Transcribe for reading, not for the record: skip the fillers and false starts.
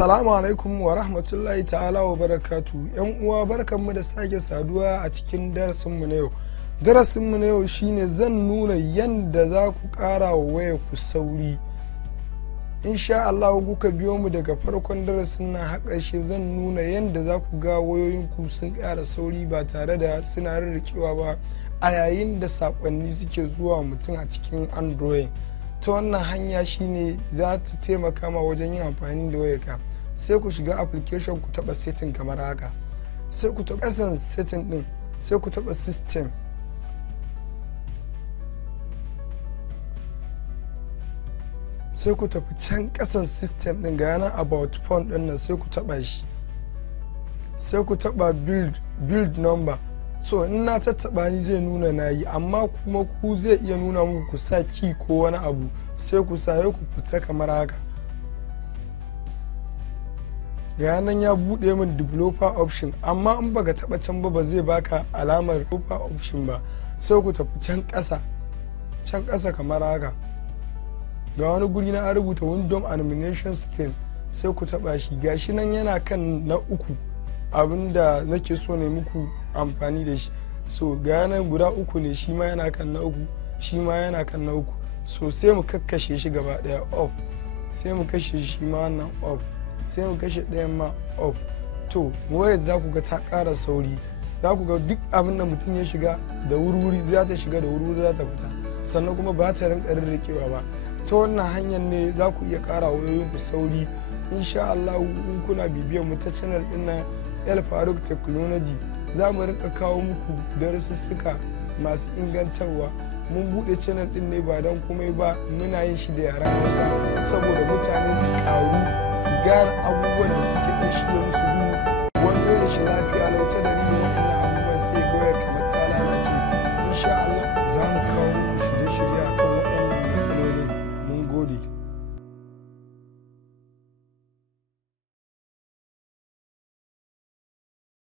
Assalamu alaikum wa rahmatullahi ta'ala wa barakatu. Yan uwa barkanmu da sake saduwa a cikin darasinmu na yau. Darasinmu na yau shine zan nuna yanda za ku ƙara wa waya ku sauri. Insha Allah kuka biyo mu daga farkon darasin nan har ƙarshe zan nuna yanda za ku ga wayoyinku sun ƙara sauri ba tare da suna rarrikewa ba a yayin da saƙonni suke zuwa mutum a cikin Android. Ta wannan hanya shine za ta taimaka ma wajen yin amfani da wayarka. Sai ku shiga application ku taba setting kamar haka, sai ku taba kasan setting din, sai ku taba system, sai ku tafi can kasan system din ga yana about phone din nan, sai ku taba shi, sai ku taba build number. So in na tattaba ni zai nuna nayi, amma kuma ku zai iya nuna muku ku sa key ko wani abu, sai ku sa ku fita kamar haka. Yanan ya bude min developer option, amma in baka taba can ba zai baka alamar developer option ba. Sai ku tafi can kasa kamar haka, ga wani guri na rubuta window animation scale, sai ku taba shi. Gashi nan yana kan na uku, abinda nake so ne muku amfani da shi. So ga nan guda uku ne, shi ma yana kan na uku, shi ma yana kan na uku. So sai mu kakkashe shi gaba daya off, sai mu kashe shi ma wannan off, sai mu kashe ɗayan ma off. To wayar za ku ga ta ƙara sauri, za ku ga duk abin da mutum ya shiga da wuri za ta shiga da wuri za ta fita, sannan kuma ba ta rinka rarrakewa ba. Ta wannan hanyar ne za ku iya ƙara wayoyinku sauri. Insha Allah in kuna bibiyan mu ta channel ɗin na El Faruk Technology, za mu rinka kawo muku darasussuka masu ingantarwa. Mun bude channel din ne ba don komai ba, muna yin shi da yaren Hausa saboda mutane su karu, su gane abubuwan da suke ɗan shige musu duhu